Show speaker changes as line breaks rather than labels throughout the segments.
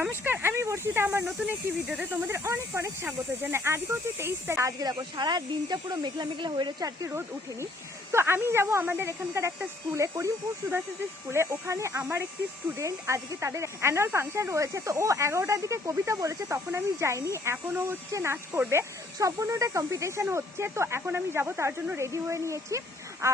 নমস্কার আমি বর্ষিতা আমার নতুন একটি ভিডিওতে তোমাদের অনেক অনেক স্বাগত জানাই। আজকে হচ্ছে তেইশ তারিখ। আজকে দেখো সারা দিনটা পুরো মেঘলা মেঘলা হয়ে রয়েছে আজকে রোদ উঠেনি। তো আমি যাব আমাদের এখানকার একটা স্কুলে করিমপুর সুভাষিত স্কুলে। ওখানে আমার একটি স্টুডেন্ট আজকে তাদের অ্যানুয়াল ফাংশন রয়েছে। তো ও এগারোটার দিকে কবিতা বলেছে তখন আমি যাইনি। এখনও হচ্ছে নাচ করবে। সম্পূর্ণটা কম্পিটিশন হচ্ছে। তো এখন আমি যাব তার জন্য রেডি হয়ে নিয়েছি।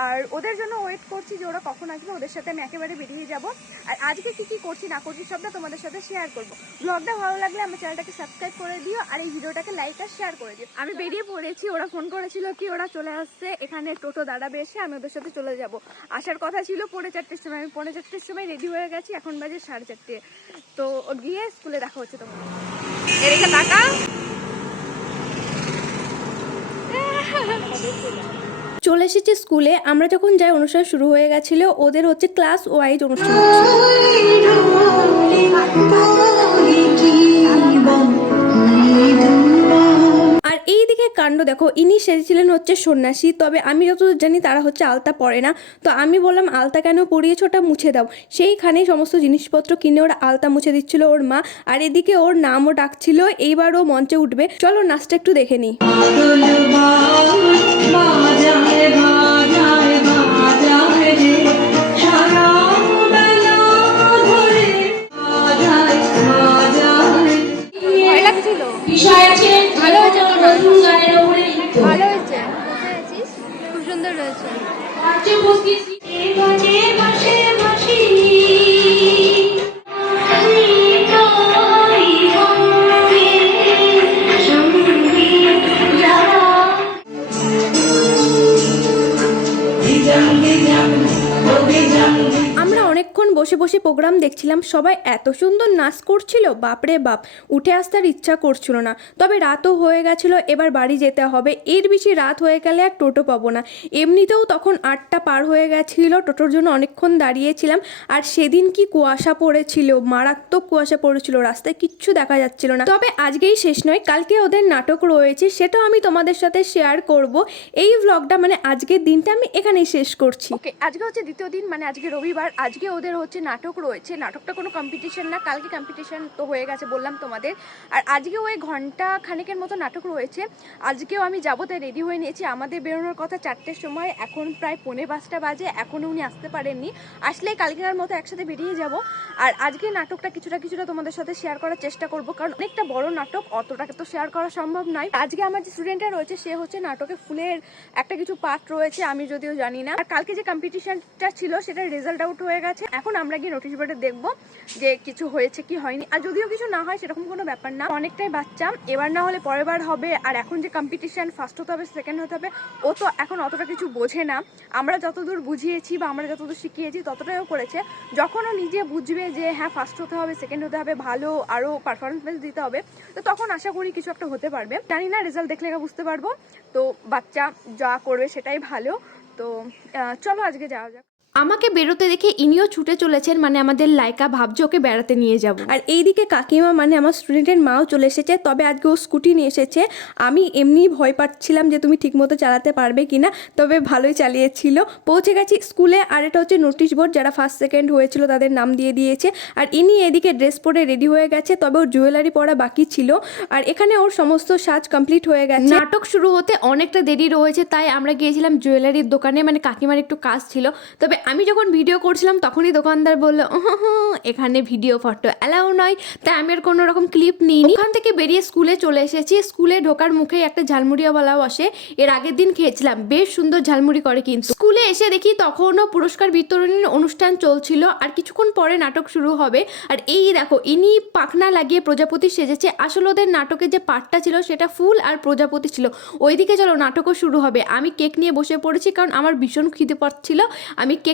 আর ওদের জন্য ওয়েট করছি যে ওরা কখন আসবে, ওদের সাথে আমি একেবারে বেরিয়ে যাব। আর আজকে কি কি করছি, না করছি সবটা তোমাদের সাথে শেয়ার করব। ব্লগটা ভালো লাগলে আমার চ্যানেলটাকে সাবস্ক্রাইব করে দিও আর এই ভিডিওটাকে লাইক আর শেয়ার করে দিও। আমি বেরিয়ে পড়েছি, ওরা ফোন করেছিল কি ওরা চলে আসছে, এখানে টোটো দাঁড়াবে এসে আমি ওদের সাথে চলে যাব। আসার কথা ছিল পৌনে চারটের সময়, আমি পৌনে চারটের সময় রেডি হয়ে গেছি, এখন বাজে সাড়ে চারটে। তো গিয়ে স্কুলে দেখা হচ্ছে তোমার। এদিকে টাকা
চলে এসেছে স্কুলে। আমরা যখন যাই, অনুষ্ঠান শুরু হয়ে গেছিল, ওদের হচ্ছে ক্লাস ওয়াইজ অনুষ্ঠান হচ্ছিল আর এই দিকে কাণ্ড দেখো, ইনি সেজেছিলেন হচ্ছে সন্ন্যাসী, তবে আমি যতদূর জানি তারা হচ্ছে আলতা পরে না। তো আমি বললাম, আলতা কেন পরিয়েছ? ওটা মুছে দাও। সেইখানেই সমস্ত জিনিসপত্র কিনে ওরা আলতা মুছে দিচ্ছিল ওর মা, আর এদিকে ওর নামও ডাকছিল, এইবার ও মঞ্চে উঠবে। চলো নাচটা একটু দেখে নিই।
দিজাম দিজাম ও দিজাম
আমরা অনেকক্ষণ বসে বসে প্রোগ্রাম দেখছিলাম, সবাই এত সুন্দর নাচ করছিল, বাপরে বাপ, উঠে আসতে আর ইচ্ছা করছিল না। তবে রাতও হয়ে গেছিল, এবার বাড়ি যেতে হবে। এর বেশি রাত হয়ে গেলে আর টোটো পাবো না। এমনিতেও তখন আটটা পার হয়ে গেছিল, টোটোর জন্য অনেকক্ষণ দাঁড়িয়েছিলাম। আর সেদিন কি কুয়াশা পড়েছিল, মারাত্মক কুয়াশা পড়েছিল, রাস্তায় কিচ্ছু দেখা যাচ্ছিল না। তবে আজকেই শেষ নয়, কালকে ওদের নাটক রয়েছে, সেটাও আমি তোমাদের সাথে শেয়ার করব। এই ভ্লগটা মানে আজকের দিনটা আমি এখানেই শেষ করছি।
আজকে হচ্ছে দ্বিতীয় দিন মানে আজকে রবিবার, আজকে ওদের হচ্ছে নাটক রয়েছে। নাটকটা কোনো কম্পিটিশন না, কালকে কম্পিটিশন তো হয়ে গেছে বললাম তোমাদের। আর আজকে ওই ঘণ্টা খানেকের মতো নাটক রয়েছে। আজকেও আমি যাব তাই রেডি হয়ে নিয়েছি। আমাদের বেরোনোর কথা চারটের সময়, এখন প্রায় পৌনে পাঁচটা বাজে, এখনও উনি আসতে পারেননি। আসলে কালকের মতো একসাথে বেরিয়ে যাব। আর আজকে নাটকটা কিছুটা কিছুটা তোমাদের সাথে শেয়ার করার চেষ্টা করব, কারণ অনেকটা বড় নাটক অতটাকে তো শেয়ার করা সম্ভব নয়। আজকে আমার যে স্টুডেন্টরা রয়েছে, সে হচ্ছে নাটকে ফুলের একটা কিছু পার্ট রয়েছে, আমি যদিও জানি না। আর কালকে যে কম্পিটিশনটা ছিল সেটা রেজাল্ট আউট হয়ে গেছে। এখন আমরা গিয়ে নোটিশ বোর্ডে দেখব যে কিছু হয়েছে, কি হয়নি। আর যদিও কিছু না হয়, সেরকম কোনো ব্যাপার না। অনেকটাই বাচ্চা। এবার না হলে পরের বার হবে। আর এখন যে কম্পিটিশান ফার্স্ট হতে হবে সেকেন্ড হতে হবে, ও তো এখন অতটা কিছু বোঝে না। আমরা যতদূর বুঝিয়েছি বা আমরা যতদূর শিখিয়েছি, ততটাই ও করেছে। যখন ও নিজে বুঝবে যে হ্যাঁ ফার্স্ট হতে হবে সেকেন্ড হতে হবে, ভালো আরও পারফরমেন্স দিতে হবে, তো তখন আশা করি কিছু একটা হতে পারবে। জানি না রেজাল্ট দেখলে বুঝতে পারব। তো বাচ্চা যা করবে সেটাই ভালো। তো চলো আজকে যাওয়া যাক।
আমাকে বেরোতে দেখে ইনিও ছুটে চলেছেন মানে আমাদের লাইকা ভাবছে ওকে বেড়াতে নিয়ে যাব। আর এইদিকে কাকিমা মানে আমার স্টুডেন্টের মাও চলে এসেছে তবে আজকে ও স্কুটি নিয়ে এসেছে। আমি এমনি ভয় পাচ্ছিলাম যে তুমি ঠিকমতো চালাতে পারবে কি না তবে ভালোই চালিয়েছিল। পৌঁছে গেছি স্কুলে আর এটা হচ্ছে নোটিশ বোর্ড যারা ফার্স্ট সেকেন্ড হয়েছিল তাদের নাম দিয়ে দিয়েছে। আর ইনি এদিকে ড্রেস পরে রেডি হয়ে গেছে তবে ওর জুয়েলারি পরা বাকি ছিল। আর এখানে ওর সমস্ত সাজ কমপ্লিট হয়ে গেছে। নাটক শুরু হতে অনেকটা দেরি রয়েছে তাই আমরা গিয়েছিলাম জুয়েলারির দোকানে মানে কাকিমার একটু কাজ ছিল। তবে আমি যখন ভিডিও করছিলাম তখনই দোকানদার বলল "উহুহু, এখানে ভিডিও ফটো অ্যালাউ নয়। তাই আমি আর কোনো রকম ক্লিপ নিইনি। ওখান থেকে বেরিয়ে স্কুলে চলে এসেছি। স্কুলে ঢোকার মুখে একটা ঝালমুড়িওয়ালা বসে এর আগের দিন খেয়েছিলাম। বেশ সুন্দর ঝালমুড়ি করে কিন্তু। স্কুলে এসে দেখি তখনও পুরস্কার বিতরণের অনুষ্ঠান চলছিল আর কিছুক্ষণ পরে নাটক শুরু হবে। আর এই দেখো ইনি পাখনা লাগিয়ে প্রজাপতি সেজেছে। আসলে ওদের নাটকের যে পার্টটা ছিল সেটা ফুল আর প্রজাপতি ছিল। ওইদিকে চলো নাটকও শুরু হবে। আমি কেক নিয়ে বসে পড়েছি কারণ আমার ভীষণ খিদে পাচ্ছিল। আমি কেক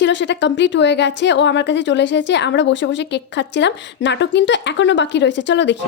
ছিল
সেটা কমপ্লিট হয়ে গেছে। ও আমার কাছে চলে এসেছে। আমরা বসে বসে কেক খাচ্ছিলাম। নাটক কিন্তু এখনও বাকি রয়েছে। চলো দেখি।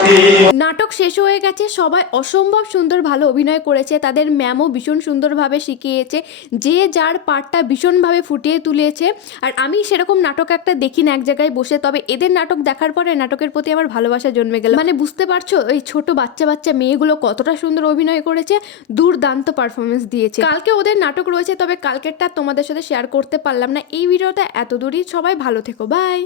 বাঁচাতে
নাটক শেষ হয়ে গেছে, সবাই অসম্ভব সুন্দর ভালো অভিনয় করেছে, তাদের ম্যামও ভীষণ সুন্দরভাবে শিখিয়েছে, যে যার পার্টটা ভীষণভাবে ফুটিয়ে তুলেছে। আর আমি সেরকম নাটক একটা দেখি না, এক জায়গায় বসে, তবে এদের নাটক দেখার পরে নাটকের প্রতি আমার ভালোবাসা জন্মে গেল। মানে বুঝতে পারছ এই ছোট বাচ্চা বাচ্চা মেয়েগুলো কতটা সুন্দর অভিনয় করেছে, দুর্দান্ত পারফরমেন্স দিয়েছে। কালকে ওদের নাটক রয়েছে, তবে কালকেরটা তোমাদের সাথে শেয়ার করতে পারলাম না, এই ভিডিওটা এত দূরই সবাই ভালো থেকো বাই